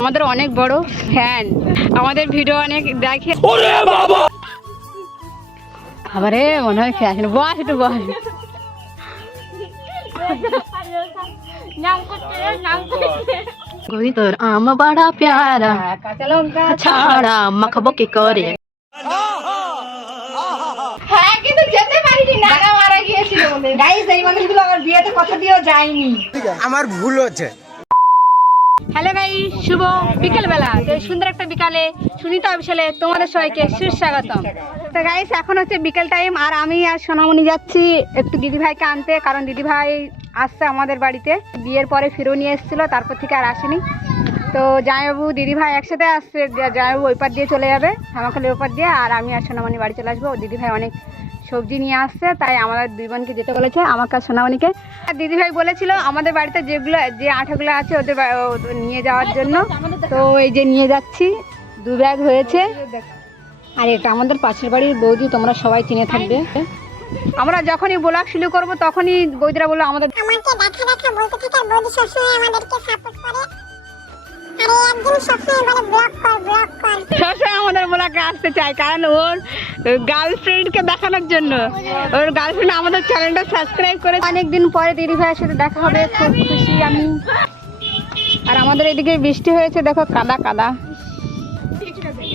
আমাদের অনেক বড় ফ্যান, আমাদের ভিডিও অনেক দেখে। আবারে মনে হয় ফ্যান। বস একটু বস। कोई তোর আম বড়া প্যারা কাঁচা লঙ্কা ছাড়া মাখাবো কি করে। হ্যাঁ কিন্তু যেতে পারিনি, নাগা মারা গিয়েছিল বলে। গাইস এই মানুষগুলো আমার বিয়েতে কথা দিয়েও যায়নি, আমার ভুল হচ্ছে। হ্যালো গাইস, শুভ বিকেল বেলা। তো সুন্দর একটা বিকালে সুনিতা অফিসিয়ালে তোমাদের সবাইকে সুস্বাগতম। তো গাইস এখন হচ্ছে বিকেল টাইম, আর আমি আর সোনামণি যাচ্ছি একটু দিদিভাইকে আনতে, কারণ দিদিভাই আসছে আমাদের বাড়িতে। বিয়ের পরে ফিরেও নিয়ে এসেছিলো, তারপর থেকে আর আসেনি। তো জামাইবাবু দিদিভাই একসাথে আসছে, জামাইবাবু ওই পার দিয়ে চলে যাবে হামাখালি ওপার দিয়ে, আর আমি আর সোনামণি বাড়ি চলে আসবো। দিদিভাই অনেক সবজি নিয়ে আসছে, তাই আমাদের দুই বোনকে যেতে বলেছে, আমাকে আর সোনামণিকে। আর দিদিভাই বলেছিল আমাদের বাড়িতে যে আঠাগুলো আছে ওদের নিয়ে যাওয়ার জন্য। তো এই যে নিয়ে যাচ্ছি, 2 ব্যাগ হয়েছে। আর এটা আমাদের পাশের বাড়ির বৌদি, তোমরা সবাই চিনে থাকবে। আমরা যখনই ব্লগ শুরু করবো তখনই বৌদিরা বললো আমাদের সবসময় আমাদের ব্লগে আসতে চাই, কারণ ওর গার্লফ্রেন্ডকে দেখানোর জন্য। ওর গার্লফ্রেন্ড আমাদের চ্যানেলটা সাবস্ক্রাইব করে। অনেকদিন পরে দিদি ভাইয়ের সাথে দেখা হবে, খুব খুশি আমি। আর আমাদের এদিকে বৃষ্টি হয়েছে, দেখো কাদা কাদা,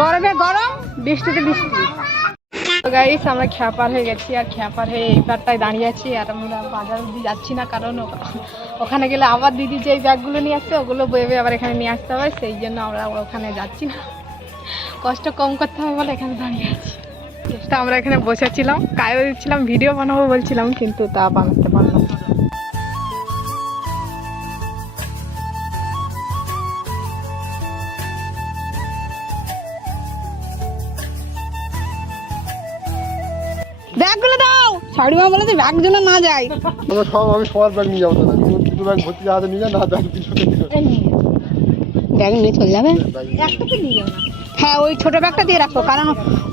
গরমে গরম, বৃষ্টিতে বৃষ্টি। তো গাইস আমরা খেয়াপার হয়ে গেছি, আর খেয়াপার হয়ে এই পারটায় দাঁড়িয়ে আছি। আর আমরা বাজার অব্দি যাচ্ছি না, কারণ ওখানে গেলে আবার দিদি যে ব্যাগগুলো নিয়ে আসছে ওগুলো বয়ে বয়ে আবার এখানে নিয়ে আসতে হবে, সেই জন্য আমরা ওখানে যাচ্ছি না। কষ্ট কম করতে হবে বলে এখানে দাঁড়িয়ে আছি। তো আমরা এখানে বসেছিলাম, কায়ও দিচ্ছিলাম, ভিডিও বানাবো বলছিলাম, কিন্তু তা বানাতে পারলাম না। ব্যাগগুলো দাও, শাড়ি মা বলেছে ব্যাগ যেন না যায়। আমি সবার ব্যাগ নিয়ে যাবো না, দুটো ব্যাগ ভর্তি হাতে নিয়ে যান, না ব্যাগ ব্যাগ নিয়ে চলে যাবে। হ্যাঁ ওই ছোট ব্যাগটা দিয়ে রাখো, কারণ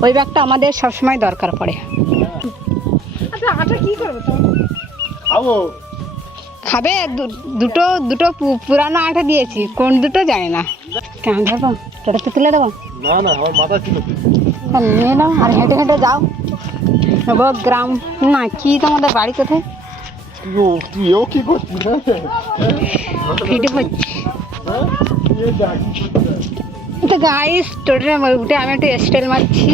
ওই ব্যাগটা আমাদের সবসময় দরকার পড়ে। আচ্ছা আটা কি করবো খাবো? খাবে? দুটো পুরানো আটা দিয়েছি, কোন দুটো জানি না। কেমন ধরবো? টোটাতে তুলে দেবো? না না, আমার মাথা ছিল। নিয়ে নাও আর হেঁটে হেঁটে যাও। গ্রাম না কি তোমাদের বাড়ি কোথায়? তুইও কি করছিস? ভিডিও হচ্ছে তো গাইস, টোটালে উঠে আমি একটু স্টাইল মারছি,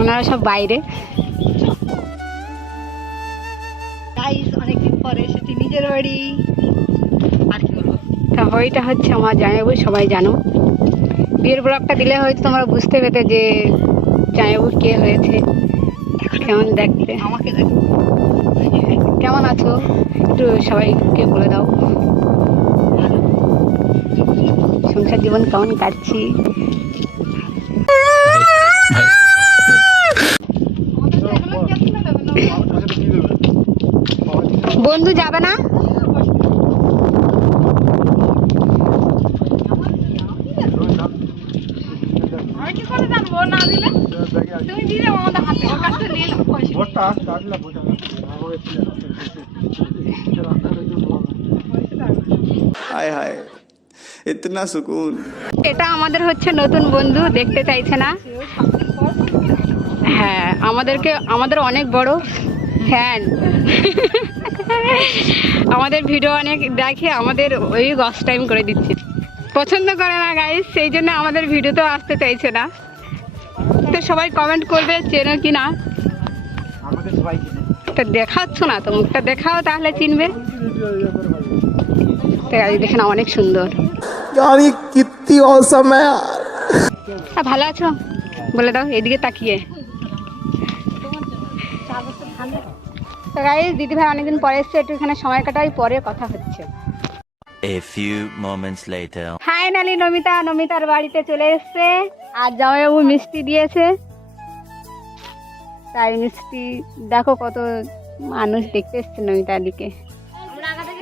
ওনারা সব বাইরে। গাইস অনেকদিন পরে এসেছি নিজের বাড়ি, আর কি বলবো। তা হইটা হচ্ছে আমার জামাইবাবু, সবাই জানো। বিয়ের ব্লগটা দিলে হয়তো তোমরা বুঝতে পেতে যে জামাইবাবু কে হয়েছে, কেমন দেখতে। আমাকে দেখো কেমন আছো একটু সবাইকে বলে দাও। সংসার জীবন কেমন কাটছি। বন্ধু যাবে না? আমি কি করে জানবো? না দিলে তুমি দিলে আমাদের হাতে, ওর কাছে নিয়ে নাও পয়সা। হায় হায়, ইতনা সুকুন। এটা আমাদের হচ্ছে নতুন বন্ধু, দেখতে চাইছে না। হ্যাঁ আমাদের অনেক বড় ফ্যান, আমাদের ভিডিও অনেক দেখে, আমাদের ওই গস টাইম করে দিচ্ছে। পছন্দ করে না গাইস, সেই জন্য আমাদের ভিডিওতেও আসতে চাইছে না। তো সবাই কমেন্ট করবে চেনো কি না। তা দেখাচ্ছ না তো, মুখটা দেখাও তাহলে চিনবে। দেখে না অনেক সুন্দর। ভালো আছো বলে দাও এদিকে তাকিয়ে। তো গাইস দিদিভাই অনেকদিন পরে এসছে, একটু এখানে সময় কাটাই, পরে কথা হচ্ছে। A few moments later. Finally নমিতার বাড়িতে চলে এসছে, আর জামাইবাবু মিষ্টি দিয়েছে। তাই মিষ্টি দেখো কত মানুষ দেখতে এসছে নমিতার দিকে।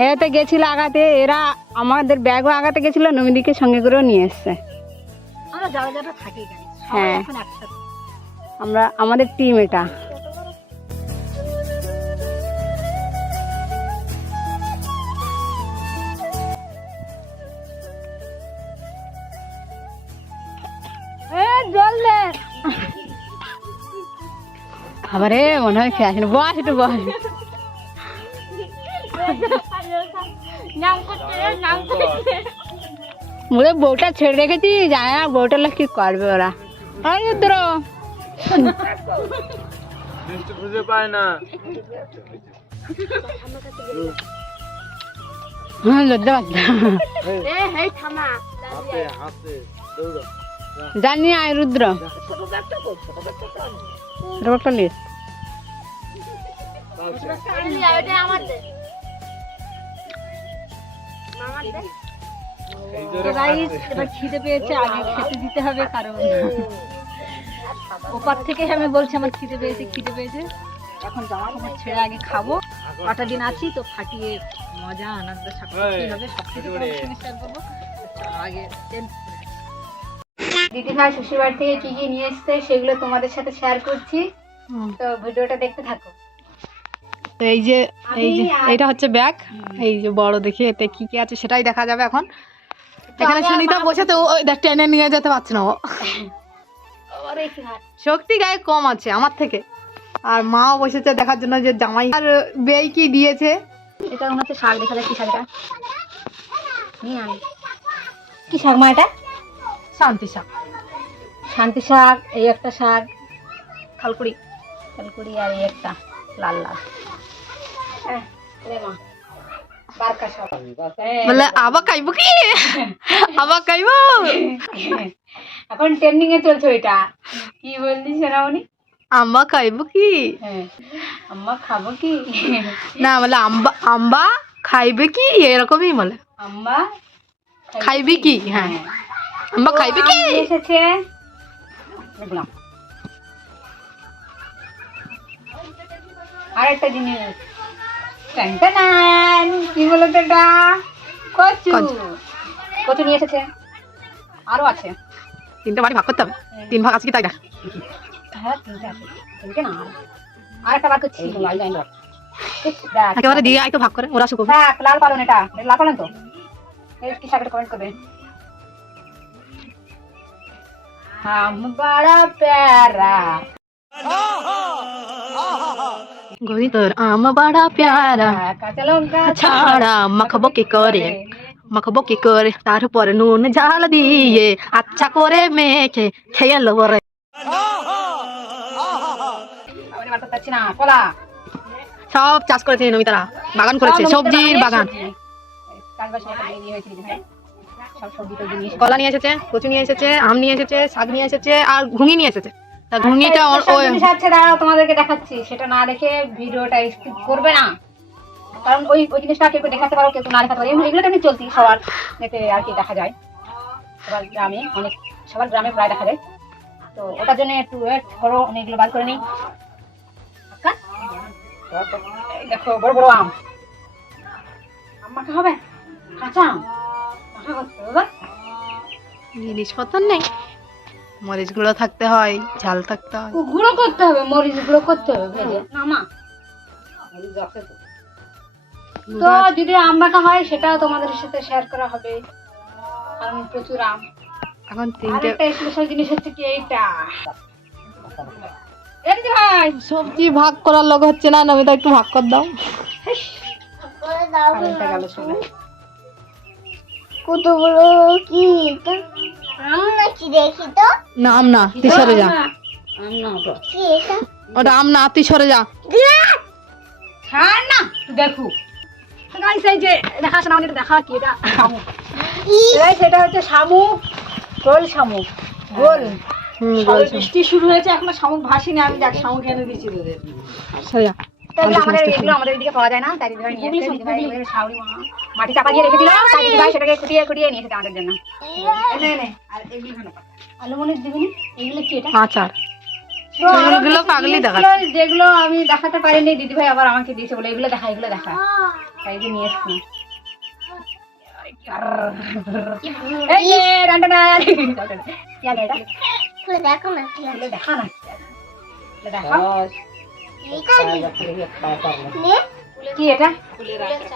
এরাতে গেছিল আগাতে, এরা আমাদের ব্যাগও আগাতে গেছিল, নমিদিকে সঙ্গে করেও নিয়ে এসছে। হ্যাঁ আমাদের টিম এটা। আবারে মনে হয় খেয়ে আসেন, বস একটু বস। বলে বউটা ছেড়ে রেখেছি, জানে না বউটা লোক কি করবে ওরা। আর রুদ্র খুঁজে পায় না। হ্যাঁ লজ্জা পাচ্ছে। জানি আয় রুদ্র ছোট লিস এবার খিদে পেয়েছে, আগে খেতে দিতে হবে, কারণ ওপার থেকে আমি বলছি আমার খিদে পেয়েছে। এখন জামা কাপড় ছেড়ে আগে খাবো, 8 দিন আছি তো, ফাটিয়ে মজা আনন্দ সবকিছু হবে, সবকিছু শেয়ার করবো। আগে দিদি ভাই শ্বশুর বাড়ি থেকে কি কি নিয়ে এসছে সেগুলো তোমাদের সাথে শেয়ার করছি, তো ভিডিওটা দেখতে থাকো। তো এই যে এইটা হচ্ছে ব্যাগ, এই যে বড় দেখে এতে কি কি আছে সেটাই দেখা যাবে এখন। এখানে সুনিতা বসে তো ওই দেখ টেনে নিয়ে যেতে পারছে না ও। শক্তি গায়ে কম আছে আমার থেকে। আর মাও বসেছে দেখার জন্য যে জামাই আর বেই কি দিয়েছে। এটা মনে হচ্ছে শাক, দেখা যায় কি শাক এটা, নিয়ে আয়। কি শাক মা এটা? শান্তি শাক। শান্তি শাক, এই একটা শাক থালকুড়ি আর এই একটা লাল লাল। মা বারকা শাক বলে আবার খাইবো কি? আবার খাইবো? এখন ট্রেন্ডিং এ চলছে এটা। কি বললি সোনামণি? আম্মা খাইবো কি? হ্যাঁ, আম্মা খাবো কি? না বলে আম্বা খাইবে কি, এরকমই বলে। আম্মা খাইবি কি? হ্যাঁ, আম্মা খাইবে কি এসেছে। দেখলাম আরেকটা জিনিস, টানটানান, কি বলো তো এটা? কচু নিয়ে এসেছে, আরো আছে। 3টা বাড়ি ভাগ করতে হবে, 3 ভাগ আছে কি তাই না? হ্যাঁ 3টা আছে, 3টে না, আর একটা বার করছি। একেবারে দিয়ে আই তো ভাগ করে ওরা শুকো। শাক লাল পালন, এটা লাল পালন তো। এই কি শাকের কমেন্ট করবে। হাম বড়া প্যারা গরি তোর আম বড়া প্যারা, কাঁচা লঙ্কা ছাড়া মাখবো কি করে, তারপরে নুন ঝাল দিয়ে আচ্ছা করে মেখে খেয়ে নেবো রে। পাচ্ছি না, কলা সব চাষ করেছে নমিতারা, বাগান করেছে, সবজির বাগান। কলা নিয়ে এসেছে, কচু নিয়ে এসেছে, আম নিয়ে এসেছে, শাক নিয়ে এসেছে, আর ঘুঙি নিয়ে এসেছে। তা ঘুঙিটা দাঁড়াও তোমাদেরকে দেখাচ্ছি, সেটা না দেখে ভিডিওটা স্কিপ করবে না, কারণ ওই জিনিসটা কেউ দেখাতে পারো, কেউ না দেখাতে পারো। এগুলো তো এমনি চলতি সবার নেতে আর কি দেখা যায়, সবার গ্রামে প্রায় দেখা যায়। তো ওটার জন্য একটু ওয়েট করো, আমি এগুলো বার করে নিই। দেখো বড় বড় আম মাখা হবে, কাঁচা আম মাখা করতে হবে। জিনিসপত্র নেই, মরিচ গুঁড়ো থাকতে হয়, ঝাল থাকতে হয়, গুঁড়ো করতে হবে, মরিচ গুঁড়ো করতে হবে ভেজে না মা। তো যদি আম মাখা হয় সেটাও তোমাদের সাথে শেয়ার করা হবে, কারণ প্রচুর আম। এখন 3টে আরেকটা স্পেশাল জিনিস হচ্ছে কি এইটা, এই যে ভাই সবজি ভাগ করার লোক হচ্ছে না, নমিতা একটু ভাগ করে দাও। কারেন্টটা গেল শুনে। কত বড় কি এটা? আম নাকি দেখি তো। না আম না, তুই সরে যা। আম না ওটা, কি এটা? ওটা আম না, তুই সরে যা। হ্যাঁ না দেখো গাইস, এই যে দেখা শোনা এটা দেখা কি, এটা শামুক। এই সেটা হচ্ছে শামুক, গোল শামুক, গোল। বৃষ্টি শুরু হয়েছে, এখনো শামুক ভাসিনি। আমি দেখ শামুক এনে দিচ্ছি তোদের। সরে যা। এগুলো আমাদের এদিকে পাওয়া যায় না, তাই দিদিভাই নিয়ে এসেছে। দিদিভাই শাউরি মাটি চাপা দিয়ে রেখেছিল, তাই দিদিভাই সেটাকে খুঁটিয়ে নিয়ে এসেছে আমাদের জন্য। আর এগুলো আলু মনে দিবি, এগুলো কি এটা? আচার। তো আরো এগুলো কিছু পাগলি জিনিস দেখাচ্ছে। ছিল যেগুলো আমি দেখাতে পারিনি, দিদিভাই আবার আমাকে দিয়েছে বলে এগুলো দেখা তাই যে নিয়ে এসছি। এই যে রান্ডানার কি আগে এটা খুলে দেখো না কি আছে। দেখা না, দেখা এটা নে কি এটা?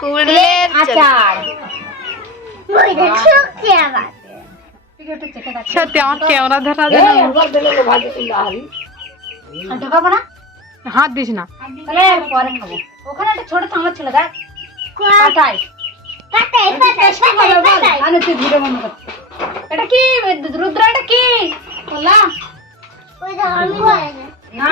কুলের আচার। মই দেখছো কি আবার? একটু চেখে দেখ। সত্যি আমার ক্যামেরা ধরা যায় না। আর দেখাবো না, হাত দিস না। তাহলে পরে খাবো। ওখানে একটা ছোট চামচ ছিল দেখ কাটাই কাটাই কাটাই আরে তুই ভিডিও বন্ধ কর। এটা কি রুদ্র, এটা কি বলা ওই যে আমি বলে না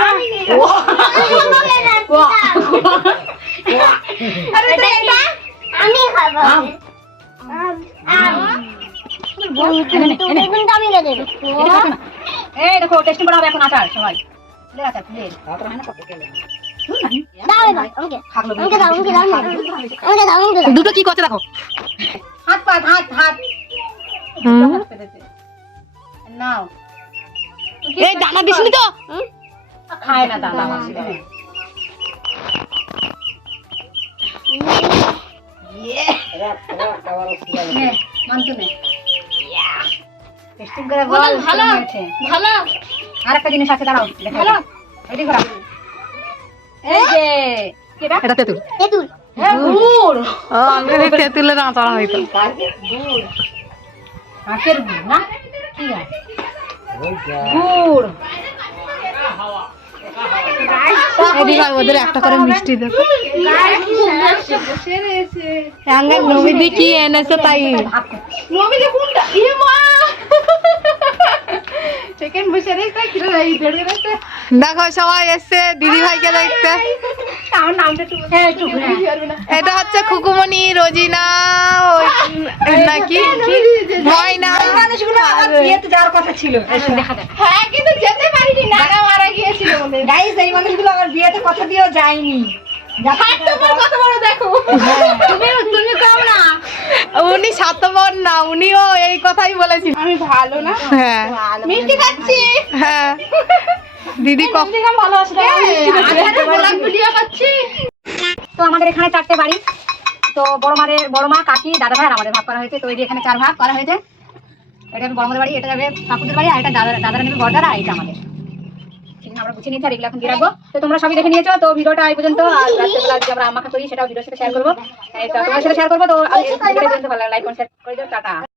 আমি খাবো তুমি কিন্তু আমি দেবো এই দেখো টেস্টিং করা হবে এখন আচার সবাই লে আচার লে দাও এবার আমাকে আমাকে দাও আমাকে দাও আমাকে দাও আমাকে দাও দুটো কি করছে দেখো। হাত পা হাত হাত হুম। নাও এই দানা দিসনি তো? খায় না দাদা আমার নে মানতু নে টেস্টিং করে বল ভালো ভালো আর একটা জিনিস আছে দাঁড়াও ভালো রেডি করা এই যে কেডা এটা তেঁতুল। তেতুল গুড় ও আমি এই তেঁতুলের আচার হইতো। আখের গুড় না কি আছে গুড় এদি ভাই ওদের একটা করে মিষ্টি দে। আঙ্গা নবীদি কি এনেছে তাই। নবীদি কোনটা ই মা চিকেন বসে রেখে কি রে এই দেড় রেখে দেখো সবাই এসছে দিদি ভাইকে দেখতে। আমার নামটা একটু একটু এটা হচ্ছে খুকুমনি, রোজিনা, নাকি ময়না। মানুষগুলো আমার বিয়েতে যাওয়ার কথা ছিল এসে দেখা দেখ হ্যাঁ কিন্তু যেতে পারিনি, নাগা মারা গিয়েছিল বলে। গাইস এই মানুষগুলো আমার বিয়েতে কথা দিয়েও যায়নি কত বড় দেখো। তুমি কম না উনি সাতবর না, উনিও এই কথাই বলেছিল। আমি ভালো না হ্যাঁ মিষ্টি খাচ্ছি হ্যাঁ দিদি ভালো আছে ভিডিও করছি তো আমাদের এখানে 4টে বাড়ি তো বড় মা কাকি দাদা ভাই আর আমাদের ভাগ করা হয়েছে তো এই যে এখানে 4 ভাগ করা হয়েছে এটা হবে বড় মাদের বাড়ি এটা যাবে কাকুদের বাড়ি আর এটা দাদারা নেবে বড়দারা আর এটা আমাদের ঠিক আছে আমরা গুছিয়ে নিয়েছি আর এগুলো এখন দিয়ে রাখবো তো তোমরা সবই দেখে নিয়েছো তো ভিডিওটা এই পর্যন্ত আর রাত্রেবেলা যে আমরা আমাকে করি সেটাও ভিডিওর সাথে শেয়ার করবো তোমার সাথে শেয়ার করবো তো ভিডিওটা পর্যন্ত ভালো লাইক কমেন্ট শেয়ার করে দিও টাটা